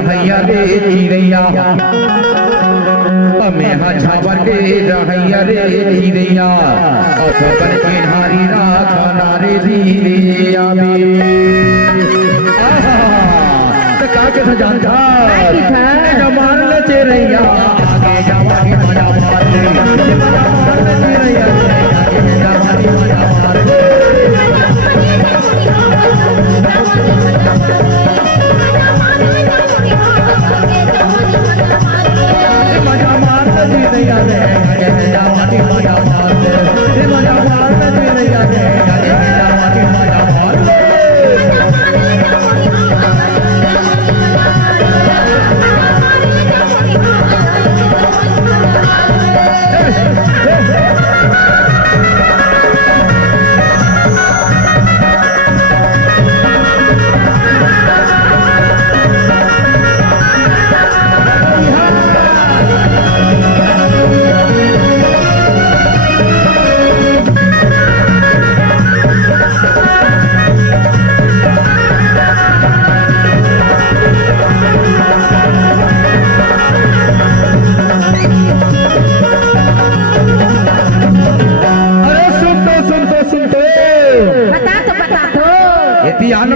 रहैया रे चिड़ैया हमें झावर के रहैया रे चिड़ैया अपन के नारी राखना रे धीरे आवे तो का के जानता मार ले चिड़ैया आगे जावानी मजा मार ले मार ले चिड़ैया आगे जावानी मजा मार ले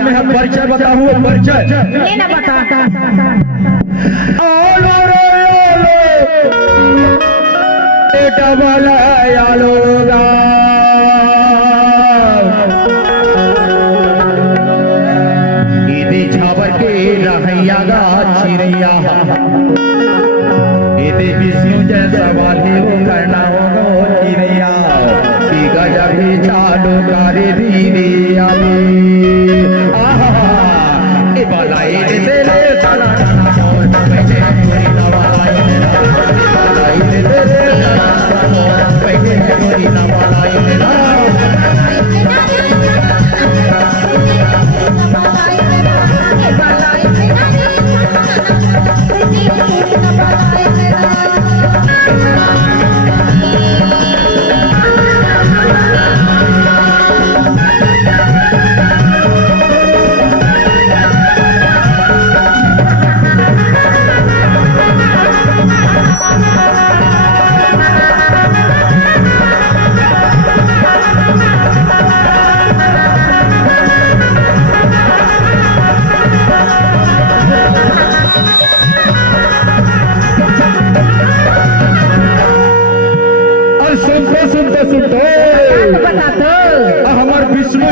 में हम परिचय बताऊं परिचय नहीं ना बता आलो रे आलो बेटा वाला आलोगा इदे झावर के रहैया गा चिड़ैया इदे विष्णु जैसा वाले हो करना हो चिड़ैया गजब ही चालू करे धीरे आवे बालाई दे ले ताना मोर बैठे गोरी नवालाई बालाई दे ले ताना मोर बैठे गोरी नवालाई ना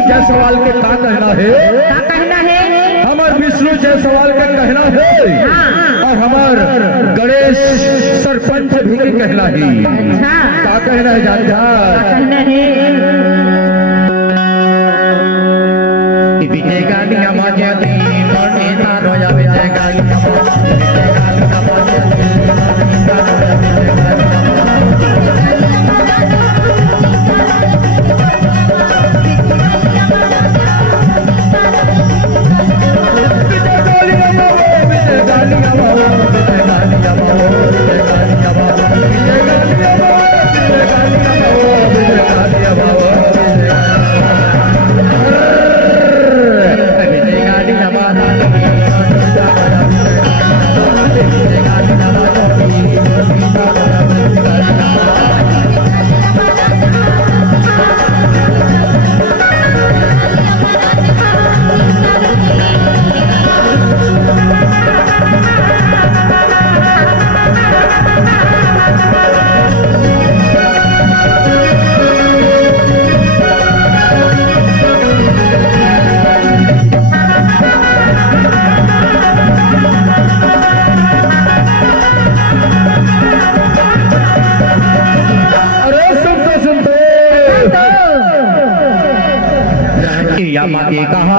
जायसवाल के का कहना है हमार विष्णु जायसवाल का कहना है और हमार गणेश सरपंच भी के कहना है का कहना है जानता विजयगानी अमाजती मणिता रोया विजयगानी माँ के कहा